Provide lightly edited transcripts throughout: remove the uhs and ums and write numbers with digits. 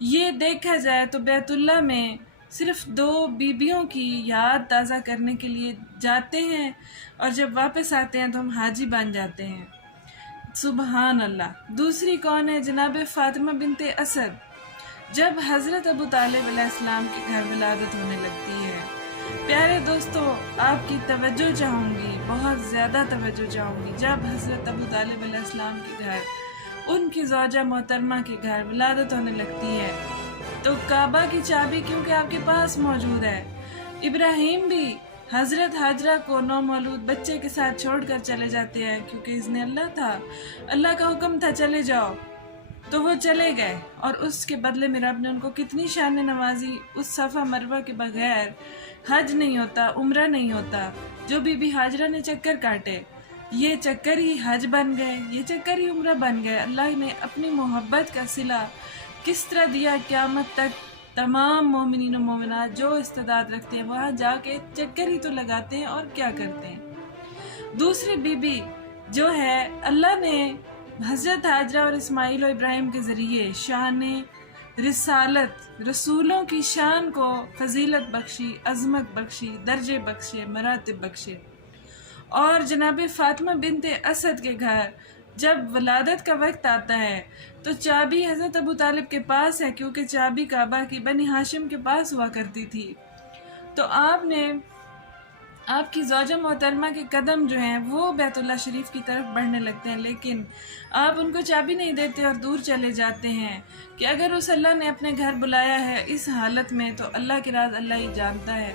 یہ دیکھا جائے تو بیت اللہ میں صرف 2 بیبیوں کی یاد تازہ کرنے کے لیے جاتے ہیں، اور جب واپس آتے ہیں تو ہم حاجی بن جاتے ہیں۔ سبحان اللہ۔ دوسری کون ہے؟ جناب فاطمہ بنت اسد۔ جب حضرت ابو طالب علیہ السلام کے گھر ولادت ہونے لگتی ہے، پیارے دوستو آپ کی توجہ چاہوں گی، بہت زیادہ توجہ چاہوں گی، جب حضرت ابو طالب علیہ السلام کے گھر، ان کی زوجہ محترمہ کے گھر ولادت ہونے لگتی ہے تو کعبہ کی چابی کیونکہ آپ کے پاس موجود ہے، ابراہیم بھی حضرت حاجرہ کو نومولود بچے کے ساتھ چھوڑ کر چلے جاتے ہیں، کیونکہ اذن اللہ تھا، اللہ کا حکم تھا چلے جاؤ، تو وہ چلے گئے، اور اس کے بدلے میں رب نے ان کو کتنی شان نوازی۔ اس صفا مروہ کے بغیر حج نہیں ہوتا، عمرہ نہیں ہوتا۔ جو بی بی حاجرہ نے چکر کاٹے، یہ چکر ہی حج بن گئے، یہ چکر ہی عمرہ بن گئے۔ اللہ نے اپنی محبت کا صلہ کس طرح دیا، قیامت تک تمام مومنین و مومنات جو استعداد رکھتے ہیں وہاں جا کے چکر ہی تو لگاتے ہیں اور کیا کرتے ہیں۔ دوسری بی بی جو ہے، اللہ نے حضرت حاجرہ اور اسماعیل و ابراہیم کے ذریعے شان رسالت، رسولوں کی شان کو فضیلت بخشی، عظمت بخشی، درجے بخشے، مراتب بخشے۔ اور جناب فاطمہ بنت اسد کے گھر جب ولادت کا وقت آتا ہے تو چابی حضرت ابو طالب کے پاس ہے، کیونکہ چابی کعبہ کی بنی ہاشم کے پاس ہوا کرتی تھی۔ تو آپ کی زوجہ محترمہ کے قدم جو ہیں وہ بیت اللہ شریف کی طرف بڑھنے لگتے ہیں، لیکن آپ ان کو چابی نہیں دیتے اور دور چلے جاتے ہیں کہ اگر اس اللہ نے اپنے گھر بلایا ہے اس حالت میں تو اللہ کے راز اللہ ہی جانتا ہے۔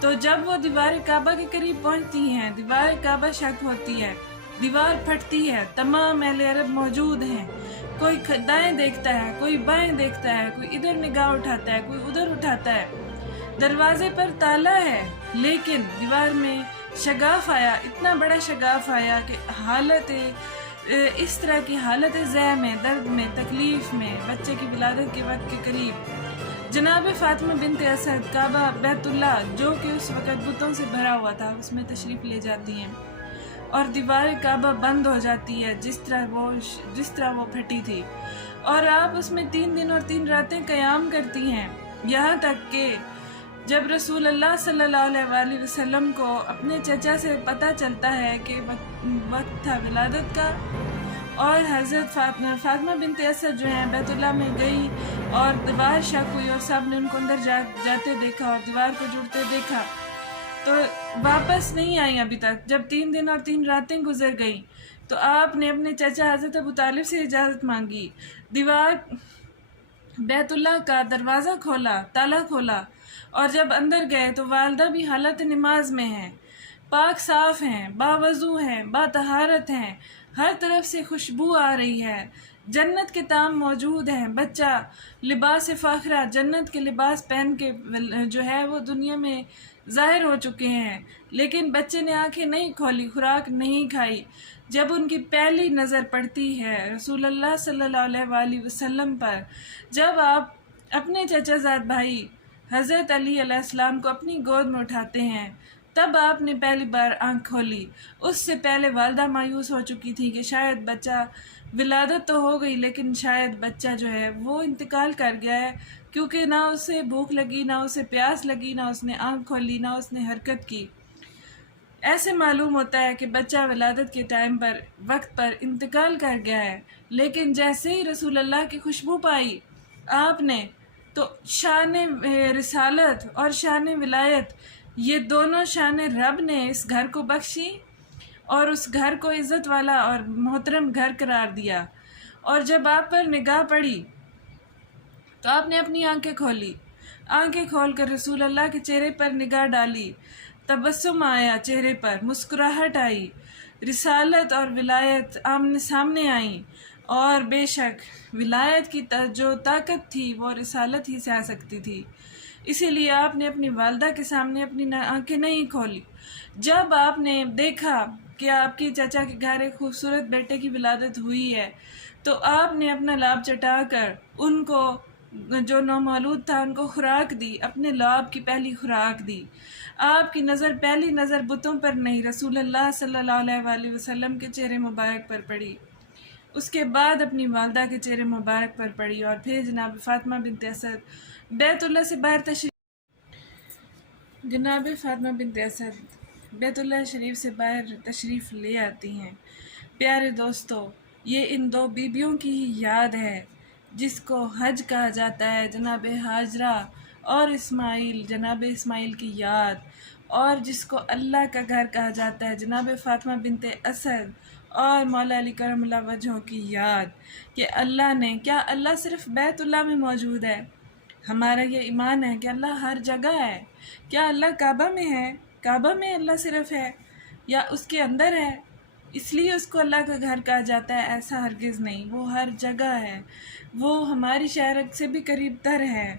تو جب وہ دیوار کعبہ کے قریب پہنچتی ہیں، دیوار کعبہ شک ہوتی ہے، دیوار پھٹتی ہے، تمام اہل عرب موجود ہیں، کوئی دائیں دیکھتا ہے، کوئی بائیں دیکھتا ہے، کوئی ادھر نگاہ اٹھاتا ہے، کوئی ادھر اٹھاتا ہے، دروازے پر تالا ہے، لیکن دیوار میں شگاف آیا، اتنا بڑا شگاف آیا کہ حالت اس طرح کی حالت زہ میں، درد میں، تکلیف میں، بچے کی ولادت کے وقت کے قریب جناب فاطمہ بنت اسد کعبہ بیت اللہ جو کہ اس وقت بتوں سے بھرا ہوا تھا اس میں تشریف لے جاتی ہیں، اور دیوار کعبہ بند ہو جاتی ہے جس طرح وہ پھٹی تھی، اور آپ اس میں 3 دن اور 3 راتیں قیام کرتی ہیں، یہاں تک کہ جب رسول اللہ صلی اللہ علیہ وآلہ وسلم کو اپنے چچا سے پتہ چلتا ہے کہ وقت تھا ولادت کا، اور حضرت فاطمہ بنت اسد جو ہیں بیت اللہ میں گئی اور دیوار شک ہوئی اور سب نے ان کو اندر جاتے دیکھا اور دیوار کو جڑتے دیکھا، تو واپس نہیں آئی ابھی تک۔ جب 3 دن اور 3 راتیں گزر گئیں تو آپ نے اپنے چچا حضرت ابو طالب سے اجازت مانگی، دیوار بیت اللہ کا دروازہ کھولا، تالا کھولا، اور جب اندر گئے تو والدہ بھی حالت نماز میں ہیں، پاک صاف ہیں، باوضو ہیں، باطہارت ہیں، ہر طرف سے خوشبو آ رہی ہے، جنت کے طعام موجود ہیں، بچہ لباس فاخرہ جنت کے لباس پہن کے جو ہے وہ دنیا میں ظاہر ہو چکے ہیں، لیکن بچے نے آنکھیں نہیں کھولی، خوراک نہیں کھائی۔ جب ان کی پہلی نظر پڑتی ہے رسول اللہ صلی اللہ علیہ وآلہ وسلم پر، جب آپ اپنے چچا زاد بھائی حضرت علی علیہ السلام کو اپنی گود میں اٹھاتے ہیں، تب آپ نے پہلی بار آنکھ کھولی۔ اس سے پہلے والدہ مایوس ہو چکی تھی کہ شاید بچہ، ولادت تو ہو گئی لیکن شاید بچہ جو ہے وہ انتقال کر گیا ہے، کیونکہ نہ اسے بھوک لگی، نہ اسے پیاس لگی، نہ اس نے آنکھ کھولی، نہ اس نے حرکت کی۔ ایسے معلوم ہوتا ہے کہ بچہ ولادت کے ٹائم پر، وقت پر انتقال کر گیا ہے، لیکن جیسے ہی رسول اللہ کی خوشبو پائی آپ نے، تو شان رسالت اور شان ولایت، یہ دونوں شان رب نے اس گھر کو بخشی اور اس گھر کو عزت والا اور محترم گھر قرار دیا۔ اور جب آپ پر نگاہ پڑی تو آپ نے اپنی آنکھیں کھولی، آنکھیں کھول کر رسول اللہ کے چہرے پر نگاہ ڈالی، تبسم آیا چہرے پر، مسکراہٹ آئی، رسالت اور ولایت آمنے سامنے آئیں، اور بے شک ولایت کی جو طاقت تھی وہ رسالت ہی سے آ سکتی تھی، اسی لیے آپ نے اپنی والدہ کے سامنے اپنی آنکھیں نہیں کھولی۔ جب آپ نے دیکھا کہ آپ کی چچا کے گھر ایک خوبصورت بیٹے کی ولادت ہوئی ہے تو آپ نے اپنا لاب چٹا کر ان کو، جو نومولود تھا، ان کو خوراک دی، اپنے لاب کی پہلی خوراک دی۔ آپ کی نظر پہلی نظر بتوں پر نہیں، رسول اللہ صلی اللہ علیہ وآلہ وسلم کے چہرے مبارک پر پڑی۔ اس کے بعد اپنی والدہ کے چہرے مبارک پر پڑی اور پھر جناب فاطمہ بنت اسد بیت اللہ سے باہر بیت اللہ شریف سے باہر تشریف لے آتی ہیں۔ پیارے دوستو، یہ ان دو بیبیوں کی ہی یاد ہے جس کو حج کہا جاتا ہے، جناب ہاجرہ اور اسماعیل، جناب اسماعیل کی یاد، اور جس کو اللہ کا گھر کہا جاتا ہے، جناب فاطمہ بنت اسد اور مولا علی کرم اللہ وجہہ کی یاد، کہ اللہ نے، کیا اللہ صرف بیت اللہ میں موجود ہے؟ ہمارا یہ ایمان ہے کہ اللہ ہر جگہ ہے۔ کیا اللہ کعبہ میں ہے؟ کعبہ میں اللہ صرف ہے یا اس کے اندر ہے اس لیے اس کو اللہ کا گھر کہا جاتا ہے؟ ایسا ہرگز نہیں، وہ ہر جگہ ہے، وہ ہماری شہرت سے بھی قریب تر ہے۔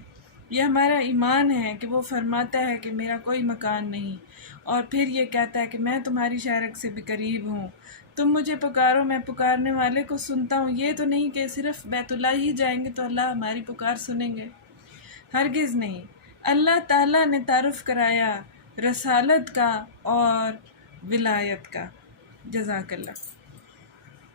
یہ ہمارا ایمان ہے کہ وہ فرماتا ہے کہ میرا کوئی مکان نہیں، اور پھر یہ کہتا ہے کہ میں تمہاری شہرت سے بھی قریب ہوں، تم مجھے پکارو میں پکارنے والے کو سنتا ہوں۔ یہ تو نہیں کہ صرف بیت اللہ ہی جائیں گے تو اللہ ہماری پکار سنیں گے، ہرگز نہیں۔ اللہ تعالیٰ نے تعارف کرایا رسالت کا اور ولایت کا۔ جزاک اللہ۔